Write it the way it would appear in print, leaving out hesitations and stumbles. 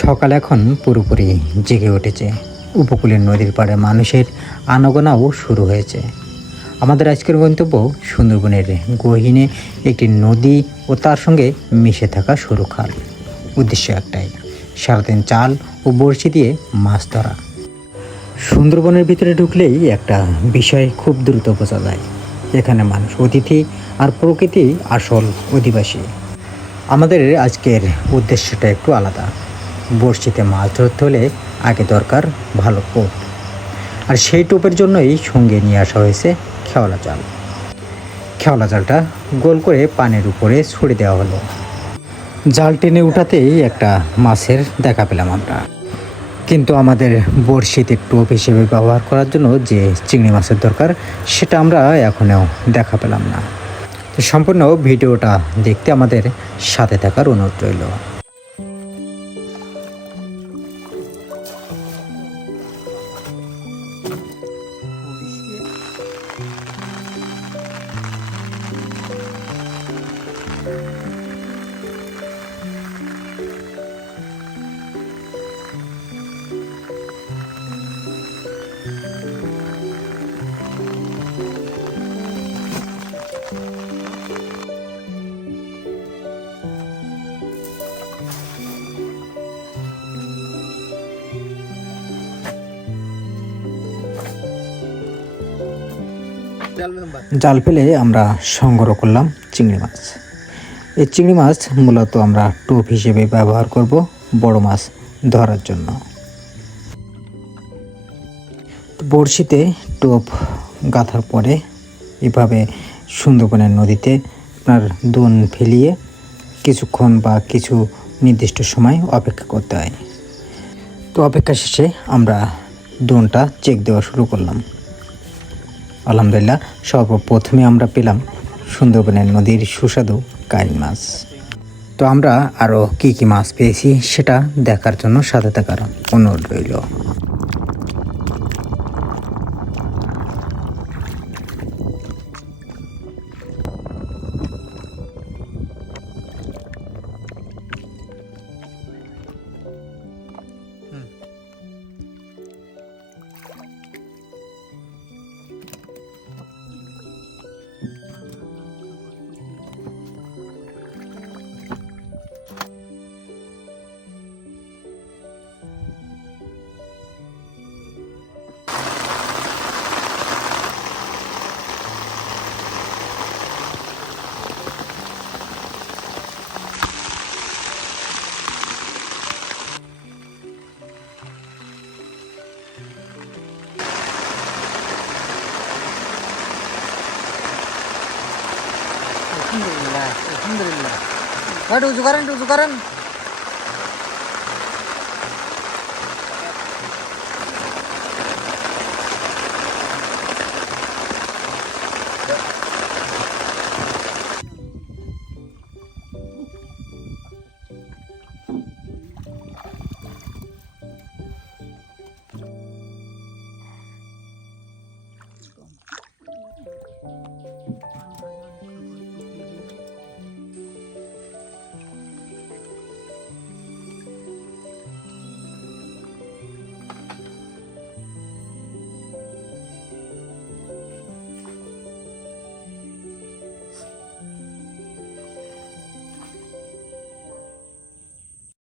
সকাল এখন পুরোপুরি জেগে উঠেছে। উপকূলের নদীর পাড়ে মানুষের আনাগোনাও শুরু হয়েছে। আমাদের আজকের গন্তব্য সুন্দরবনের গহীনে একটি নদী ও তার সঙ্গে মিশে থাকা সরু খাল। উদ্দেশ্য একটাই, সারাদিন জাল ও বড়শি দিয়ে মাছ ধরা। সুন্দরবনের ভিতরে ঢুকলেই একটা বিষয় খুব দ্রুত বোঝা যায়, এখানে মানুষ অতিথি আর প্রকৃতি আসল অধিবাসী। আমাদের আজকের উদ্দেশ্যটা একটু আলাদা। বড়শিতে মাছ ধরতে হলে আগে দরকার ভালো টোপ, আর সেই টোপের জন্যই সঙ্গে নিয়ে আসা হয়েছে খেওলা জাল। খেওলা জালটা গোল করে পানির উপরে ছড়িয়ে দেওয়া হলো। জাল টেনে উঠাতেই একটা মাছের দেখা পেলাম আমরা, কিন্তু আমাদের বড়শিতে টোপ হিসেবে ব্যবহার করার জন্য যে চিংড়ি মাছের দরকার সেটা আমরা এখনও দেখা পেলাম না। তো সম্পূর্ণ ভিডিওটা দেখতে আমাদের সাথে থাকার অনুরোধ রইল। জাল ফেলে আমরা সংগ্রহ করলাম চিংড়ি মাছ। এই চিংড়ি মাছ মূলত আমরা টোপ হিসেবে ব্যবহার করব বড় মাছ ধরার জন্য। বড়শিতে টোপ গাঁথার পরে এভাবে সুন্দরবনের নদীতে আপনার দোন ফেলিয়ে কিছুক্ষণ বা কিছু নির্দিষ্ট সময় অপেক্ষা করতে হয়। তো অপেক্ষা শেষে আমরা দোনটা চেক দেওয়া শুরু করলাম। আলহামদুলিল্লাহ, সর্বপ্রথমে আমরা পেলাম সুন্দরবনের নদীর সুস্বাদু কাইল মাছ। তো আমরা আরও কী কী মাছ পেয়েছি সেটা দেখার জন্য সাথে থাকার অনুরোধ রইল। Alhamdulillah. Waduh, uju karen.